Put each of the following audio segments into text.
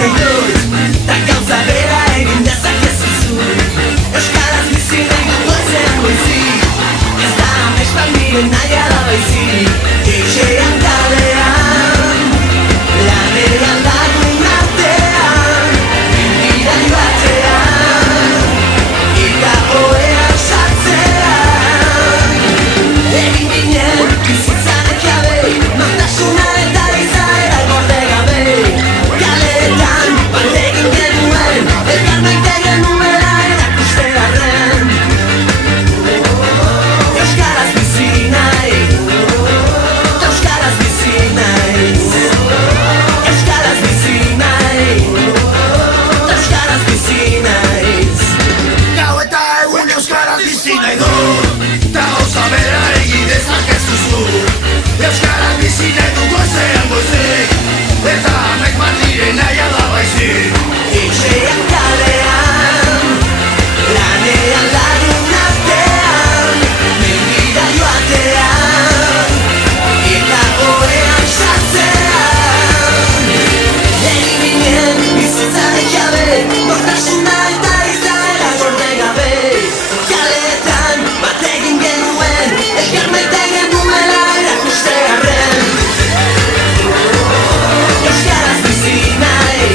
nahi dut, ta gauza bera egin dezakezu zu. Euskaraz bizi nahi dut goizean goizik, ez da amespan nire nahi ala baizik. Etxean kalean, lanean lagun artean, bidai batean, ika oean sartzean. Egin ginen bizitzanek jabe, nortasuna eta izaera gorde gabe. Kaleetan bat egin genuen, elkar maite genuela erakustearren. Euskaraz bizi nahi, euskaraz bizi naiz. Euskaraz bizi nahi, euskaraz bizi naiz. Gau eta egun euskaraz bizi nahi dut, ta gauza bera egin dezakezu zu. Euskaraz bizi nahi dut goizean goizik, eta amek bat nire nahi ala baizik. Etxean kalean, lanean lagun artean, mengira joatean, eta oean sartzean. Egin ginen bizitzanek jabe, nortasuna eta izaera gorde gabe. Kaleetan bat egin genuen, elkar maite genuela erakustearren. Euskaraz bizi nahi,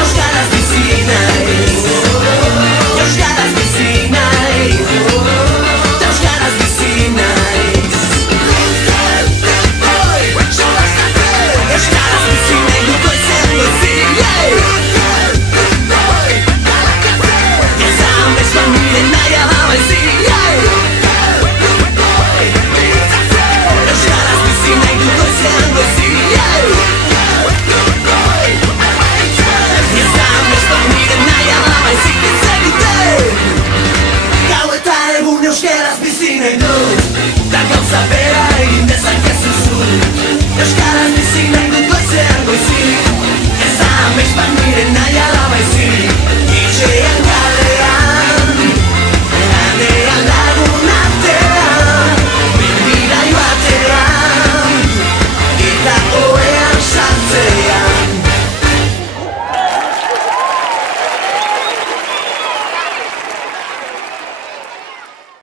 euskaraz bizi naiz. Euskaraz bizi nahi, euskaraz bizi naiz. Euskaraz bizi nahi dut goizean goizik, ez da amespan nire nahi ala baizik. Euskaraz bizi nahi dut goizean goizik, ez da amespan nire nahi ala baizik. Ez egiten gau eta egun euskaraz bizi nahi dut, ta gauza bera egin dezakezu zu. Euskaraz bizi nahi dut goizean goizik, ez da amespan nire nahi ala baizik.